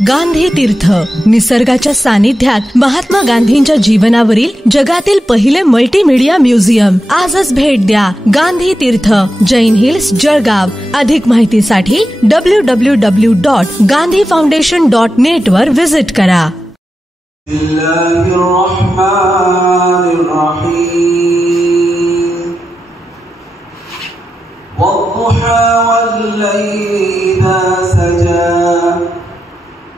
गांधी तीर्थ, निसर्गाच्या सानिध्यात महात्मा गांधींच्या जीवनावरील जगातील पहिले मल्टीमीडिया म्युझियम. आजच भेट द्या. गांधी तीर्थ, जैन हिल्स, जळगाव. अधिक माहितीसाठी www.gandhifoundation.net वर विजिट करा.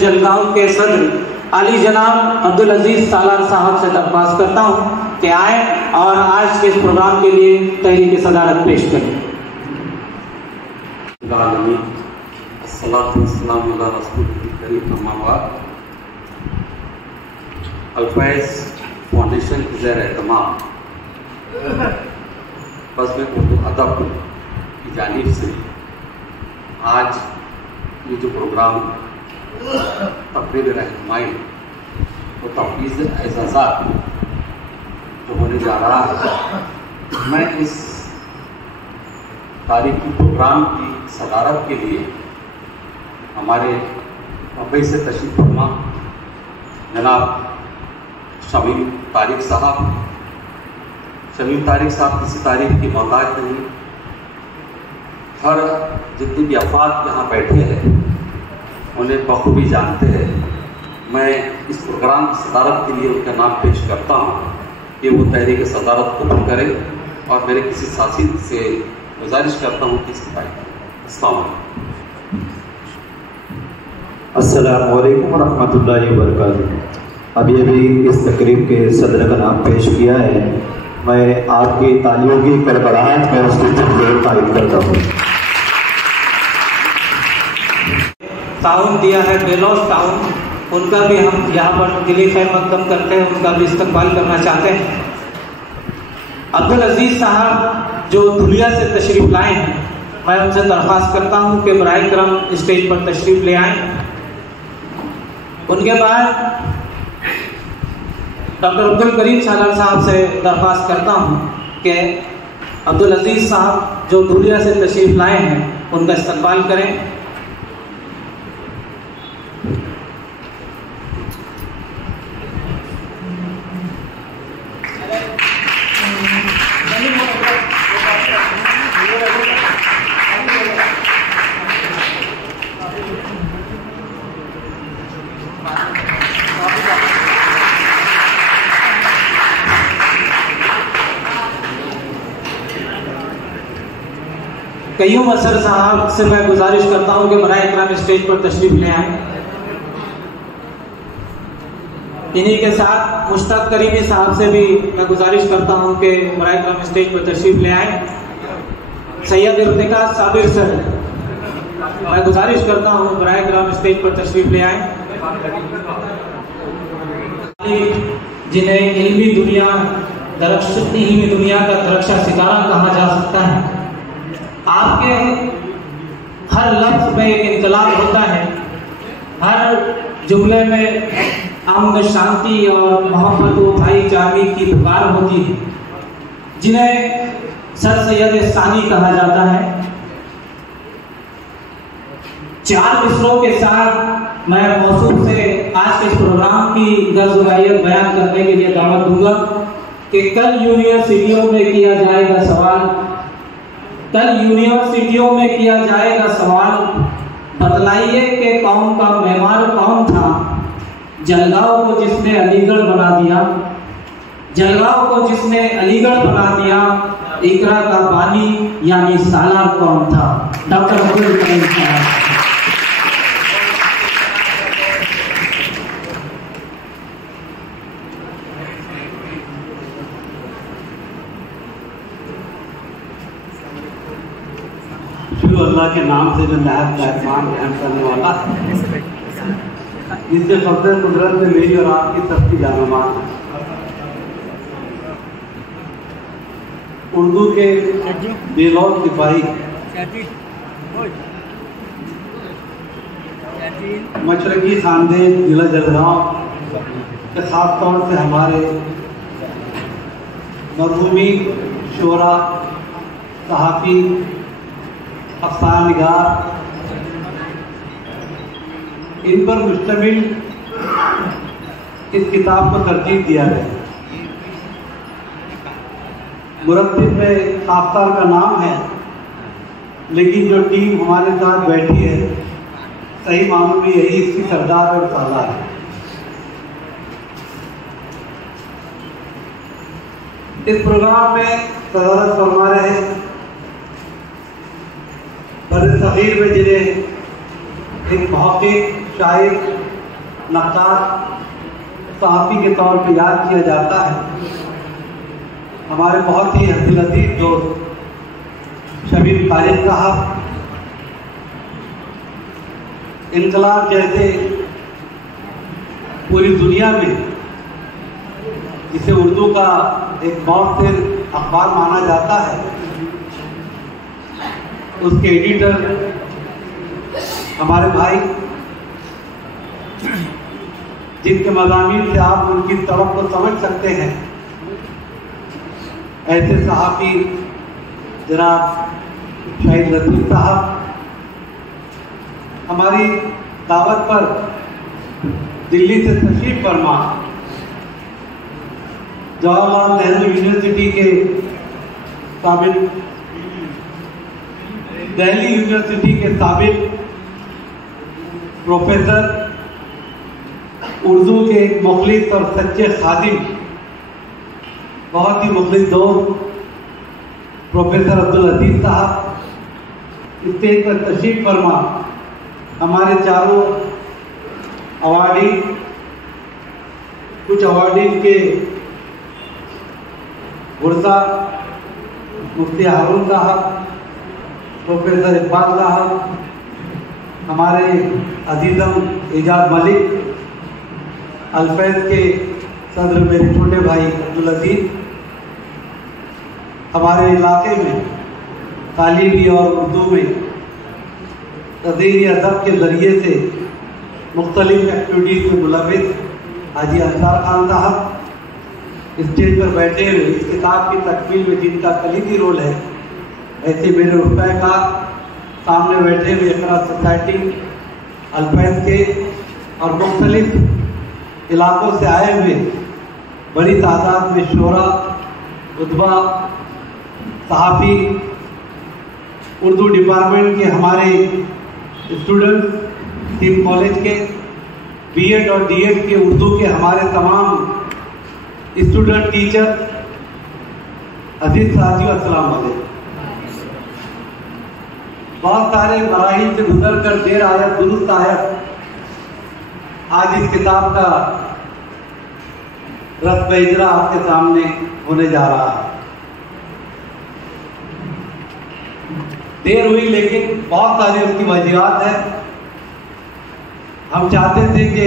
जलगांव के सदर अली जनाब अब्दुल अजीज सालार साहब से दरख्वास्त करता हूं कि आए और आज के इस प्रोग्राम के लिए तहरीक सदारत पेश करें. अल्फैज़ फाउंडेशन की ज़ेर एहतमाम बज़्म उर्दू अदब की जानिब से आज ये जो प्रोग्राम तक़रीर रहनुमाई और तफ़वीज़ एज़ाज़ात जो होने जा रहा है, मैं इस तारीख़ी प्रोग्राम की सदारत के लिए हमारे मुंबई से तशरीफ़ फरमा जनाब शमीम तारिक साहब किसी तारीख की मोहताज नहीं. हर जितने भी अफराद यहाँ बैठे हैं उन्हें बखूबी जानते हैं. मैं इस प्रोग्राम की सदारत के लिए उनका नाम पेश करता हूँ कि वो तहरीक सदारत कबूल करें और मेरे किसी साथी से गुजारिश करता हूँ कि इसकी बात. अस्सलामु अलैकुम रहमतुल्लाहि व बरकातुहू. अभी इस तकरीब के सदर का नाम पेश किया है. मैं आपकी तालियों की कड़कड़ाहट में उसकी तकरीर तारीफ करता हूँ. ताउन दिया है बेलौस ताउन, उनका भी हम यहाँ पर दिली खैर मकदम करते हैं, उनका भी इस्तकबाल करना चाहते हैं. अब्दुल अजीज साहब जो दुनिया से तशरीफ़ लाए हैं, मैं उनसे दरख्वास्त करता हूँ कि बराए करम स्टेज पर तशरीफ़ ले आएँ. उनके बाद डॉक्टर अब्दुल करीम सालार साहब से दरख्वास्त करता हूँ कि अब्दुल अजीज साहब जो दुनिया से तशरीफ़ लाए हैं उनका इस्तकबाल करें. कयूम असर साहब से मैं गुजारिश करता हूं कि बराए इकराम स्टेज पर तशरीफ ले आए. इन्हीं के साथ मुश्ताक करीमी साहब से भी मैं गुजारिश करता हूं कि बराए इकराम स्टेज पर तशरीफ ले आए. सैयद इर्तिका साबिर सर मैं गुजारिश करता हूं बराए इकराम स्टेज पर तशरीफ ले आए. जिन्हें इल्मी दुनिया इल्मी दुनिया का दरख्शा सितारा कहा जा सकता है. आपके हर लफ्ज़ में एक इनकलाब होता है, हर जुमले में अमन शांति और मोहब्बत व भाईचारे की पुकार होती है, जिन्हें सर सैयद सानी कहा जाता है. 4 मिसरों के साथ मैं मौसूफ से आज के प्रोग्राम की गर्ज़-ओ-गायत बयान करने के लिए दावत दूंगा. कि कल यूनिवर्सिटियों में किया जाएगा सवाल, कल यूनिवर्सिटियों में किया जाएगा सवाल, बतलाइए कि कौम का मेहमान कौन था, जलगांव को जिसने अलीगढ़ बना दिया, जलगांव को जिसने अलीगढ़ बना दिया, इकरा का बानी यानी सालार कौन था? डॉक्टर अब्दुल कलाम साहब। शुरू अल्लाह के नाम से जो नहायत मेहरबान रहम करने वाला है, जिससे फजल कुदरत में मेरी और आपकी सबकी जानमान है। उर्दू के बेलौट सिपाही मशरकी खानदेन जिला जलगांव के ख़ास तौर से हमारे मरहूमी शोरा, सहाफ़ी, अफ़साना निगार, इन पर मुश्तमिल इस किताब को तरतीब दिया गया। मुरत्तिब में खाफ्तार का नाम है, लेकिन जो टीम हमारे साथ बैठी है सही मानों में यही इसकी सरदार और सालार है। इस प्रोग्राम में सदारत फरमा रहे हैं बड़े सगीर में जिन्हें एक मुहक्किक, शायर, नक्काश, सहाफ़ी के तौर पर याद किया जाता है, हमारे बहुत ही अब्दुल अजीज दोस्त शबीब तारिक साहब। इनकलाब जैसे पूरी दुनिया में जिसे उर्दू का एक मौत अखबार माना जाता है, उसके एडिटर हमारे भाई, जिनके मज़ामीन से आप उनकी तड़प को समझ सकते हैं, ऐसे सहाफ़ी जनाब शाहिद लतीफ़ साहब हमारी दावत पर दिल्ली से तशरीफ फरमा जवाहरलाल नेहरू यूनिवर्सिटी के साबिक़, दिल्ली यूनिवर्सिटी के साबिक़ प्रोफेसर, उर्दू के एक मुखलिस और सच्चे खादिम, बहुत ही मुखलिस दोस्त प्रोफेसर अब्दुल अजीज साहब स्टेज पर तशरीफ फरमा हमारे चारों अवार्डी, कुछ अवार्डी के गुरसा मुफ्ती हारून साहब, प्रोफेसर इकबाल साहब, हमारे अजीज़म एजाज मलिक, अल्फैज़ के सदर मेरे छोटे भाई अब्दुल अजीज, हमारे इलाके में तालीमी और उर्दू में तदरीरी अदब के ज़रिए से मुख्तलिफ एक्टिविटीज़ में मुलविस हाजी अंसार खान साहब स्टेज पर बैठे हुए इस किताब की तकमील में जिनका कलीदी रोल है, ऐसे मेरे रुपये का सामने बैठे हुए इकरा सोसाइटी अल्फैज़ के और मुख्तलिफ इलाकों से आए हुए बड़ी तादाद में शोरा, खुतबा, सहाफ़ी, उर्दू डिपार्टमेंट के हमारे स्टूडेंट्स, टीम कॉलेज के बीएड और डीएड के उर्दू के हमारे तमाम स्टूडेंट, टीचर, अजीज साथियों, अस्सलाम वालेकुम। बहुत सारे मराहिल से गुजर कर देर आयत दुरुस्त आयत आज इस किताब का रस्म इजरा आपके सामने होने जा रहा है। देर हुई लेकिन बहुत सारी उसकी वजूहात है। हम चाहते थे कि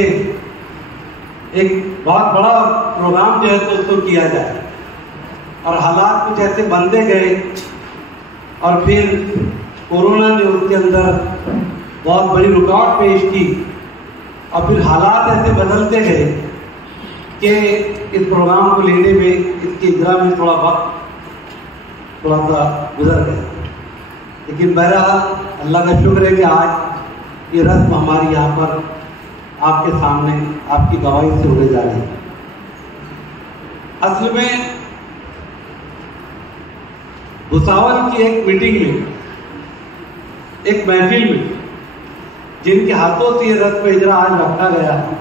एक बहुत बड़ा प्रोग्राम जो है तो उसको किया जाए, और हालात कुछ ऐसे बनते गए और फिर कोरोना ने उसके अंदर बहुत बड़ी रुकावट पेश की, और फिर हालात ऐसे बदलते गए कि इस प्रोग्राम को लेने में, इसके इजरा में थोड़ा वक्त थोड़ा सा गुजर गया। लेकिन बहरहाल अल्लाह का शुक्र है कि आज ये रस्म हमारी यहाँ पर आपके सामने आपकी गवाही से होने जा रही है। असल में भुसावल की एक मीटिंग में, एक महफिल में, जिनके हाथों से ये रस्म हिजरा आज रखा गया है,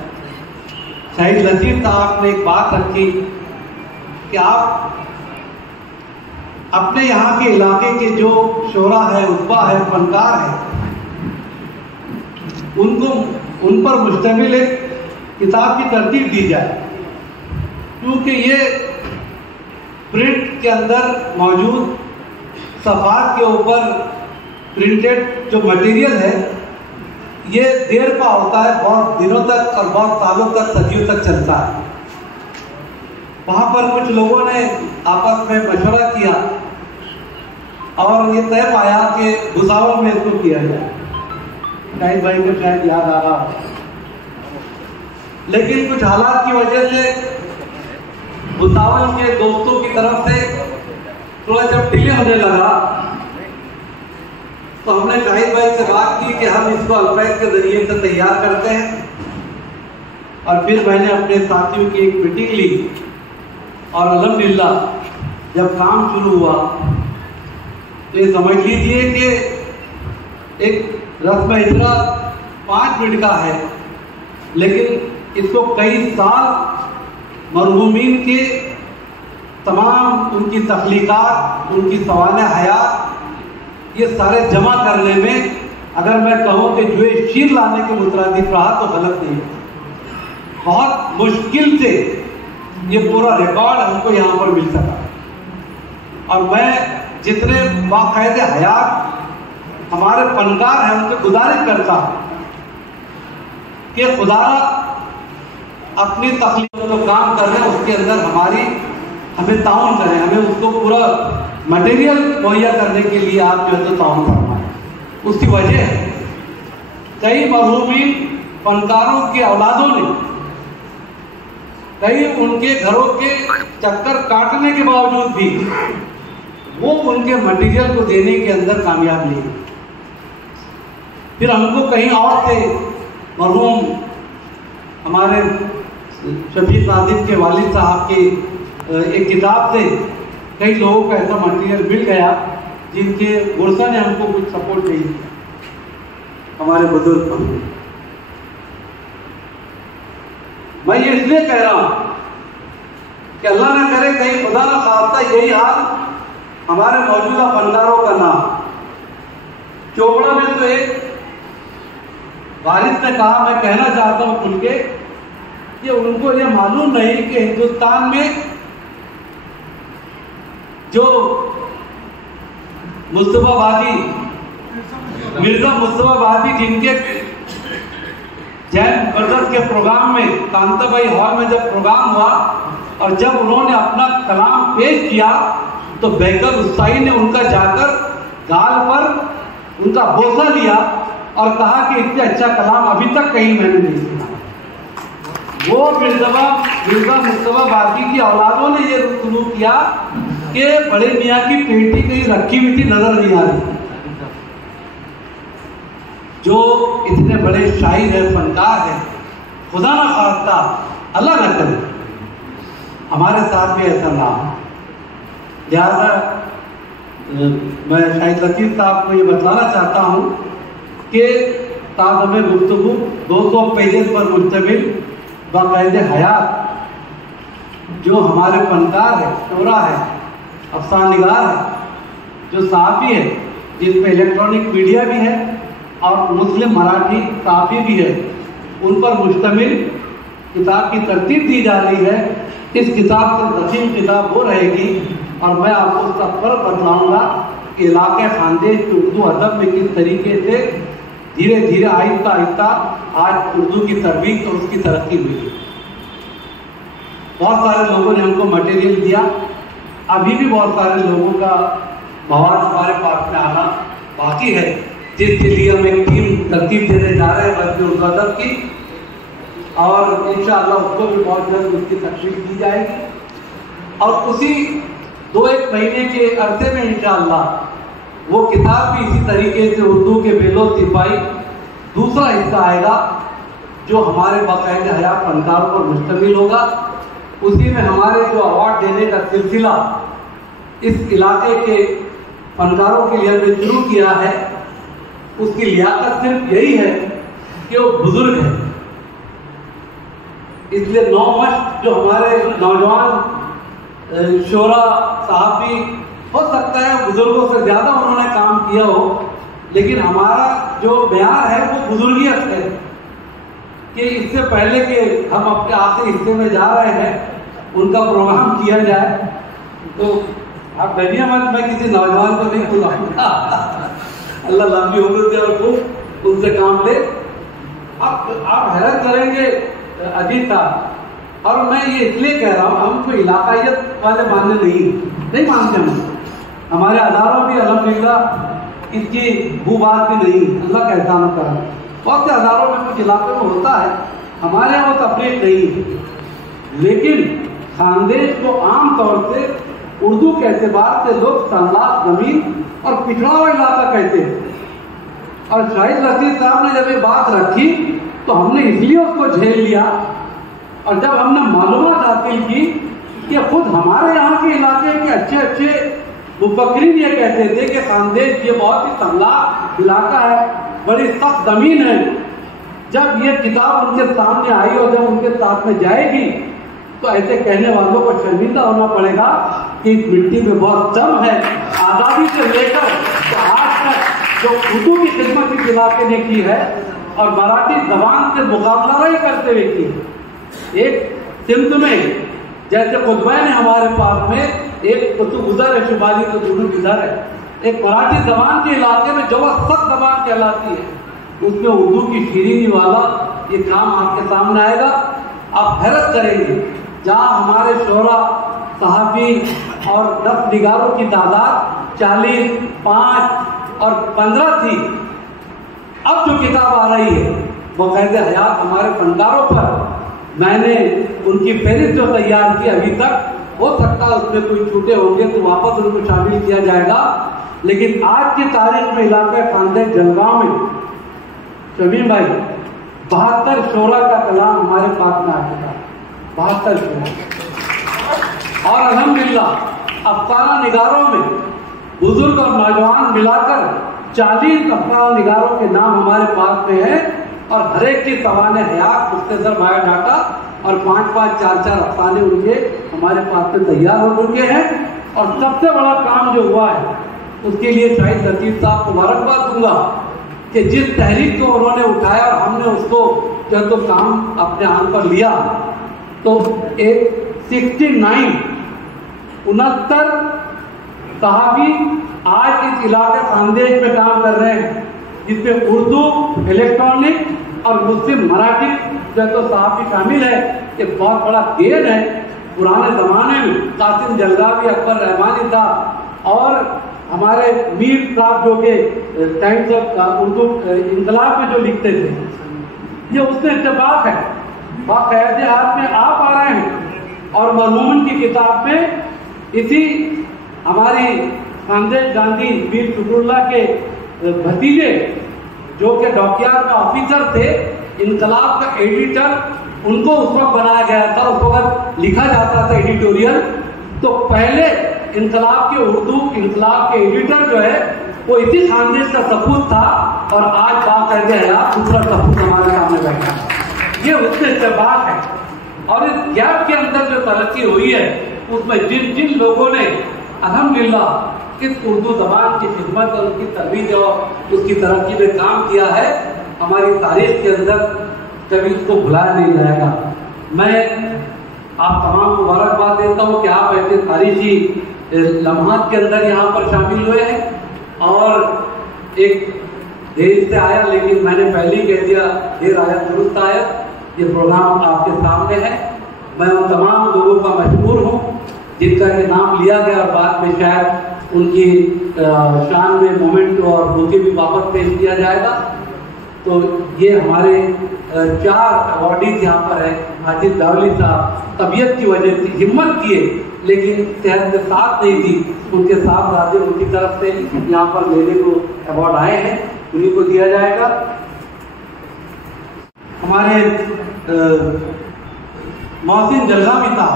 शहीद लतीफ साहब ने एक बात रखी कि आप अपने यहाँ के इलाके के जो शोरा है, उत्बा है, फनकार है, उन पर मुश्तमिल एक किताब की तरतीब दी जाए, क्योंकि ये प्रिंट के अंदर मौजूद सफात के ऊपर प्रिंटेड जो मटेरियल है ये देर का होता है, बहुत दिनों तक और बहुत सालों तक, सदियों तक चलता है। वहाँ पर कुछ लोगों ने आपस में मशवरा किया और ये तय पाया कि भुसावल में इसको किया जाए। शाहिद भाई को शायद याद आ रहा हो, लेकिन कुछ हालात की वजह से भुसावल के दोस्तों की तरफ से थोड़ा जब डिले होने लगा तो हमने शाहिद भाई से बात की कि हम इसको अल्फाइज के जरिए से तैयार करते हैं। और फिर मैंने अपने साथियों की एक मीटिंग ली और अल्हम्दुलिल्लाह जब काम शुरू हुआ तो ये समझ लीजिए कि एक रस्म हिजरा 5 मिनट का है, लेकिन इसको कई साल मरहूमीन के तमाम उनकी तख्लीकात, उनकी सवाल हयात, ये सारे जमा करने में अगर मैं कहूँ कि जो शीर लाने के मुतरादिफ रहा तो गलत नहीं है। बहुत मुश्किल से ये पूरा रिकॉर्ड हमको यहाँ पर मिल सका। और मैं जितने बाकायदे हयात हमारे फनकार हैं उनसे गुजारिश करता हूँ कि खुदा अपनी तकलीफ जो काम कर रहे हैं उसके अंदर हमें ताउन करें, हमें उसको पूरा मटेरियल मुहैया करने के लिए आप जो है तो ताउन करना है। उसकी वजह कई मरहूमीन फनकारों के औलादों ने कई उनके घरों के चक्कर काटने के बावजूद भी वो उनके मटेरियल को देने के अंदर कामयाब नहीं। फिर हमको कहीं और से मरहूम हमारे शफीक नादिम के वालिद साहब के एक किताब से कई लोगों को ऐसा मटेरियल मिल गया जिनके गुरसा ने हमको कुछ सपोर्ट नहीं किया, हमारे बुजुर्ग को। मैं ये इसलिए कह रहा हूं कि अल्लाह ना करे कहीं खुदा ना खास्ता यही हाल हमारे मौजूदा फनकारों का नाम। चोपड़ा में तो एक वारिस ने कहा, मैं कहना चाहता हूं खुल के कि उनको ये मालूम नहीं कि हिंदुस्तान में जो मुस्तफाबादी मिर्जा मुस्तफाबादी जिनके जैन ब्रदर्स के प्रोग्राम में कांताबाई हॉल में जब प्रोग्राम हुआ और जब उन्होंने अपना कलाम पेश किया तो बेकर उस्ताई ने उनका जाकर गाल पर उनका बोसा लिया और कहा कि इतने अच्छा कलाम अभी तक कहीं मैंने नहीं सुना। वो मिर्जा मुस्तफाबादी की औलादों ने ये शुरू किया कि बड़े मियाँ की पेटी कहीं रखी हुई थी, नजर नहीं आ रही। जो इतने बड़े शायर है, फनकार है, खुदा ना खास्ता अल्लाह ना करे हमारे साथ भी ऐसा ना हो। लिहाजा मैं शाहिद लतीफ साहब को ये बताना चाहता हूँ कि ताज़ गुफ्तगू 200 पेजेस पर मुश्तमिल बाकायदे हयात जो हमारे फनकार है, शोरा है, अफसानिगार है, जो सहाफ़ी है, जिसमें इलेक्ट्रॉनिक मीडिया भी है और मुस्लिम मराठी सहाफ़ी भी है, उन पर मुश्तमिल किताब की तरतीब दी जा रही है। इस किताब से दसीम किताब वो रहेगी और मैं आपको उसका फ़र्क बतलाऊँगा कि इलाक़े खानदेश के उर्दू अदब में किस तरीके से धीरे धीरे आहिस्ता आहिस्ता आज उर्दू की तरबीत और उसकी तरक्की हुई है। बहुत सारे लोगों ने हमको मटेरियल दिया, अभी भी बहुत सारे लोगों का मवाद हमारे पास में आना बाकी है, जिसके लिए हम एक टीम तरतीब देने जा रहे हैं बल्कि उर्दू अदब की, और इंशाअल्लाह उसको भी बहुत जल्द उसकी तकमील की जाएगी। और उसी 2-1 महीने के अरसे में इंशाअल्लाह वो किताब भी इसी तरीके से उर्दू के बेलो सिपाही दूसरा हिस्सा आएगा जो हमारे बाकायदे हयात फनकारों पर मुश्तमिल होगा। उसी में हमारे जो अवार्ड देने का सिलसिला इस इलाके के फनकारों के लिए हमने शुरू किया है, उसकी लियाकत सिर्फ यही है कि वो बुजुर्ग है। इसलिए नौमश्त जो हमारे नौजवान शोरा साहब भी हो सकता है बुजुर्गों से ज्यादा उन्होंने काम किया हो, लेकिन हमारा जो बयान है वो बुजुर्गियत है कि इससे पहले कि हम अपने आखिरी हिस्से में जा रहे हैं उनका प्रोग्राम किया जाए। तो आप डरिए मत, मैं किसी नौजवान को नहीं बुलाऊंगा। अल्लाह लंबी उम्र दे और खूब उनसे काम ले। आप हैरत करेंगे अजीत साहब, और मैं ये इसलिए कह रहा हूँ, हम कोई इलाकायत वाले मानने नहीं मानते हम। हमारे हजारों भी अल्हम्दुलिल्लाह इसकी भूबात भी नहीं, अल्लाह का एहसान होता है। बहुत से हजारों में कुछ इलाकों में होता है, हमारे यहाँ वो तफरीक नहीं। लेकिन खानदेश को आम तौर से उर्दू के एतबार से लोग सनलाब जमीन और पिछड़ा हुआ इलाका कहते हैं। और शाहिद रशीद साहब ने जब ये बात रखी तो हमने इसलिए उसको झेल लिया, और जब हमने मालूमात हासिल की कि खुद हमारे यहाँ के इलाके के अच्छे मुफक्रीन ये कहते थे कि खानदेश ये बहुत ही सनलाब इलाका है, बड़ी सख्त जमीन है। जब ये किताब उनके सामने आई और जब उनके साथ में जाएगी तो ऐसे कहने वालों को शर्मिंदा होना पड़ेगा कि इस मिट्टी में बहुत दम है। आज़ादी से लेकर तो आज तक जो उर्दू की खिदमत इस इलाके ने की है और मराठी जबान से मुकाबला नहीं करते हुए की। एक सिंध में जैसे खुदबा ने हमारे पास में एक तो उधर है शुमाली तो दोनों इधर है, एक मराठी जबान के इलाके में जो सख्त जबान कहलाती है उसमें उर्दू की शीरीनी वाला ये काम आपके सामने आएगा। आप हैरत करेंगे, जहाँ हमारे शोरा सहाबी और 10 निगारों की तादाद 40, 5 और 15 थी, अब जो किताब आ रही है वो क़ैद हयात हमारे फनकारों पर मैंने उनकी फहरिस्त जो तैयार की अभी तक, हो सकता है उसमें कोई छूटे होंगे तो वापस उनको शामिल किया जाएगा। लेकिन आज की तारीख में इलाका खानदेश जलगांव में शमीम भाई 72 शोरा का कलाम हमारे पास में आ चुका है, 72 शोरा। और अल्हम्दुलिल्लाह अफसाना निगारों में बुजुर्ग और नौजवान मिलाकर 40 अफसाना निगारों के नाम हमारे पास में है, और हर एक की सवाने हयात मुख्तसर बायोडाटा और 5-5, 4-4 अफसाने उनके हमारे पास में तैयार हो चुके हैं। और सबसे बड़ा काम जो हुआ है उसके लिए शाहिद रशीद साहब को मुबारकबाद दूंगा कि जिस तहरीक को उन्होंने उठाया और हमने उसको जब तो काम अपने हाथ पर लिया, तो एक 69 सहाबी आज इस इलाके खानदेश में काम कर रहे हैं, जिसमें उर्दू, इलेक्ट्रॉनिक और मुस्लिम मराठी जो तो साहब भी शामिल है। ये बहुत बड़ा गेन है। पुराने जमाने में कासिम जलगावी, अकबर रहमानी साहब और हमारे मीर साहब जो के टाइम्स ऑफ उर्दू इंकलाब में जो लिखते थे, ये उससे इत्तेफाक है। बाकायदे हाथ में आप आ रहे हैं और मरहूमन की किताब में इसी हमारी खानदेश गांधी वीर शुक्रुल्लाह के भतीजे जो कि डॉकयार्ड में ऑफिसर थे, इनकलाब का एडिटर, उनको उस वक्त बनाया गया था। उस वक्त लिखा जाता था एडिटोरियल, तो पहले इनकलाब के उर्दू इनकलाब के एडिटर जो है वो इसी खानदेश का सपूत था, और आज बाकायदे हयात दूसरा सपूत हमारे सामने बैठा। ये उससे इत्तेफाक है। और इस गैप के अंदर जो तरक्की हुई है उसमें जिन जिन लोगों ने अल्हम्दुलिल्लाह इस उर्दू जबान की खिदमत और उसकी तरबीज और उसकी तरक्की में काम किया है, हमारी तारीख के अंदर कभी उसको भुलाया नहीं जाएगा। मैं आप तमाम को मुबारकबाद देता हूँ कि आप ऐसे तारीखी लम्हात के अंदर यहाँ पर शामिल हुए हैं। और एक देर से आया, लेकिन मैंने पहले ही कह दिया, देर आया दुरुस्त आया। ये प्रोग्राम आपके सामने है। मैं उन तमाम लोगों का मशहूर हूँ जिनका के नाम लिया गया और बाद में शायद उनकी शान में मोमेंट और बुके भी वापस पेश किया जाएगा। तो ये हमारे 4 अवार्डीज यहाँ पर है। हाजिर दावली साहब तबीयत की वजह से हिम्मत किए, लेकिन सेहत के साथ नहीं थी, उनके साथ राजे उनकी तरफ से यहाँ पर लेने को अवार्ड आए हैं, उन्हीं को दिया जाएगा। हमारे मोहसिन जलगावी साहब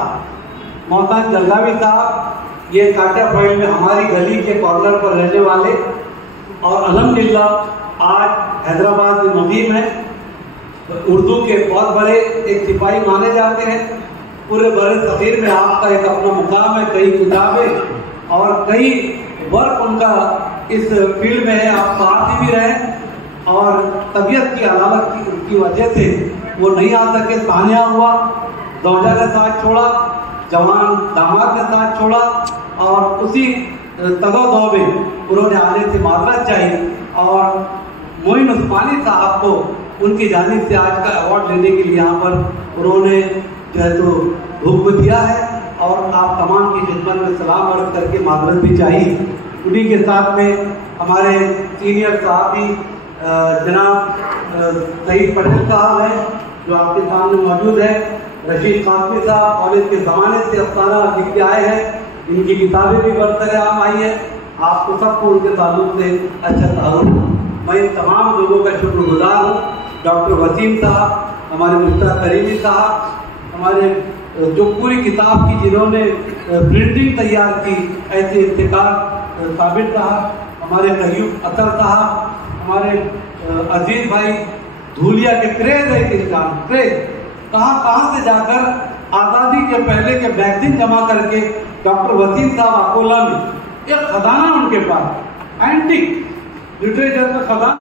ये काटिया फाइल में हमारी गली के कॉर्नर पर रहने वाले और अल्हम्दुलिल्लाह आज हैदराबाद में मुकीम है। उर्दू के बहुत बड़े एक सिपाही माने जाते हैं। पूरे बड़े सग़ीर में आपका एक अपना मुकाम है, कई किताबें और कई वर्क उनका इस फील्ड में है। आप साथी भी रहे और तबीयत की हालत की वजह से वो नहीं आ सके। तानिया हुआ, दौजा ने साथ छोड़ा, जवान दामाद ने साथ छोड़ा और उसी तगो में उन्होंने आने से माजरत चाहिए और मोइन उस्मानी साहब को उनकी जानिब से आज का अवार्ड लेने के लिए यहाँ पर उन्होंने जो है तो हुक्म दिया है और आप तमाम की खिदमत में सलाम अर्ज करके माजरत भी चाहिए। उन्हीं के साथ में हमारे सीनियर साहबी जनाब सईद पटेल साहब हैं जो आपके सामने मौजूद है। रशीद कासमी साहब कॉलेज के ज़माने से अफसाना लिख के आए हैं, इनकी किताबें भी बरसराम आई है। आपको सबको उनके ताल्लुक से अच्छा ताल्लुक। मैं इन तमाम लोगों का शुक्रगुजार हूँ। डॉक्टर वसीम साहब, हमारे मुश्ताक करीमी साहब, हमारे जो पूरी किताब की जिन्होंने प्रिंटिंग तैयार की, ऐसे इफ्तिकार साबिर साहब, हमारे कयूब अतर साहब, हमारे अजीज भाई धूलिया के क्रेज है कि क्रेज कहाँ से जाकर आज़ादी के पहले के मैगजीन जमा करके डॉक्टर वसीम साहब अकोला में एक खजाना उनके पास एंटिक लिटरेचर का खजाना